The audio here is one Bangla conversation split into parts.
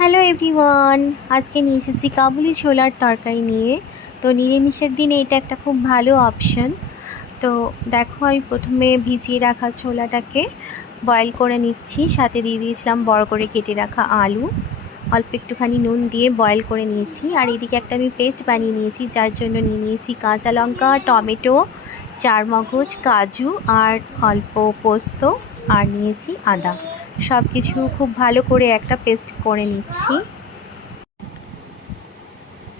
হ্যালো এভরিওয়ান, আজকে নিয়ে এসেছি কাবুলি ছোলার তরকারি নিয়ে। তো নিরামিষের দিনে এটা একটা খুব ভালো অপশন। তো দেখো, আমি প্রথমে ভিজিয়ে রাখা ছোলাটাকে বয়েল করে নিচ্ছি, সাথে দিয়ে দিয়েছিলাম বড় করে কেটে রাখা আলু, অল্প একটুখানি নুন দিয়ে বয়েল করে নিয়েছি। আর এদিকে একটা আমি পেস্ট বানিয়ে নিয়েছি, যার জন্য নিয়ে নিয়েছি কাঁচা লঙ্কা, টমেটো, চারমগজ, কাজু আর অল্প পোস্ত, আর নিয়েছি আদা। সব কিছু খুব ভালো করে একটা পেস্ট করে নিচ্ছি।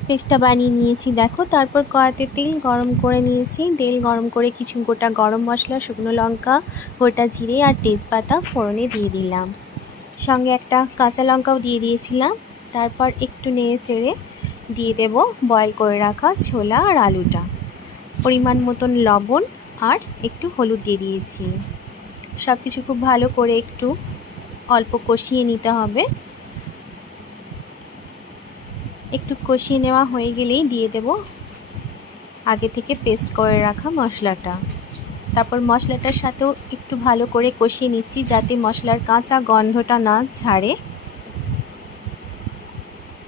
পেস্টটা বানিয়ে নিয়েছি দেখো। তারপর কড়াতে তেল গরম করে নিয়েছি। তেল গরম করে কিছু গোটা গরম মশলা, শুকনো লঙ্কা, গোটা জিরে আর তেজপাতা ফোড়নে দিয়ে দিলাম। সঙ্গে একটা কাঁচা লঙ্কাও দিয়ে দিয়েছিলাম। তারপর একটু নেড়ে চেড়ে দিয়ে দেব বয়েল করে রাখা ছোলা আর আলুটা। পরিমাণ মতন লবণ আর একটু হলুদ দিয়ে দিয়েছি। সব কিছু খুব ভালো করে একটু অল্প কষিয়ে নিতে হবে। একটু কষিয়ে নেওয়া হয়ে গেলেই দিয়ে দেব আগে থেকে পেস্ট করে রাখা মশলাটা। তারপর মশলাটার সাথেও একটু ভালো করে কষিয়ে নিচ্ছি, যাতে মশলার কাঁচা গন্ধটা না ছাড়ে।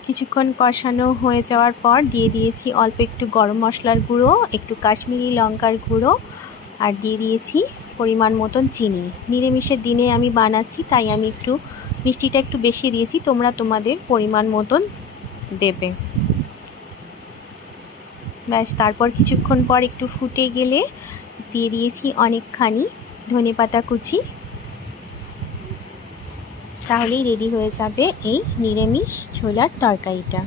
কিছুক্ষণ কষানো হয়ে যাওয়ার পর দিয়ে দিয়েছি অল্প একটু গরম মশলার গুঁড়ো, একটু কাশ্মীরি লঙ্কার গুঁড়ো, আর দিয়ে দিয়েছি পরিমাণ মতন চিনি। নিরামিষের দিনে আমি বানাচ্ছি, তাই আমি একটু মিষ্টিটা একটু বেশি দিয়েছি, তোমরা তোমাদের পরিমাণ মতন দেবে। ব্যাস, তারপর কিছুক্ষণ পর একটু ফুটে গেলে দিয়ে দিয়েছি অনেকখানি ধনেপাতা কুচি। তাহলেই রেডি হয়ে যাবে এই নিরামিষ ছোলার তরকারিটা।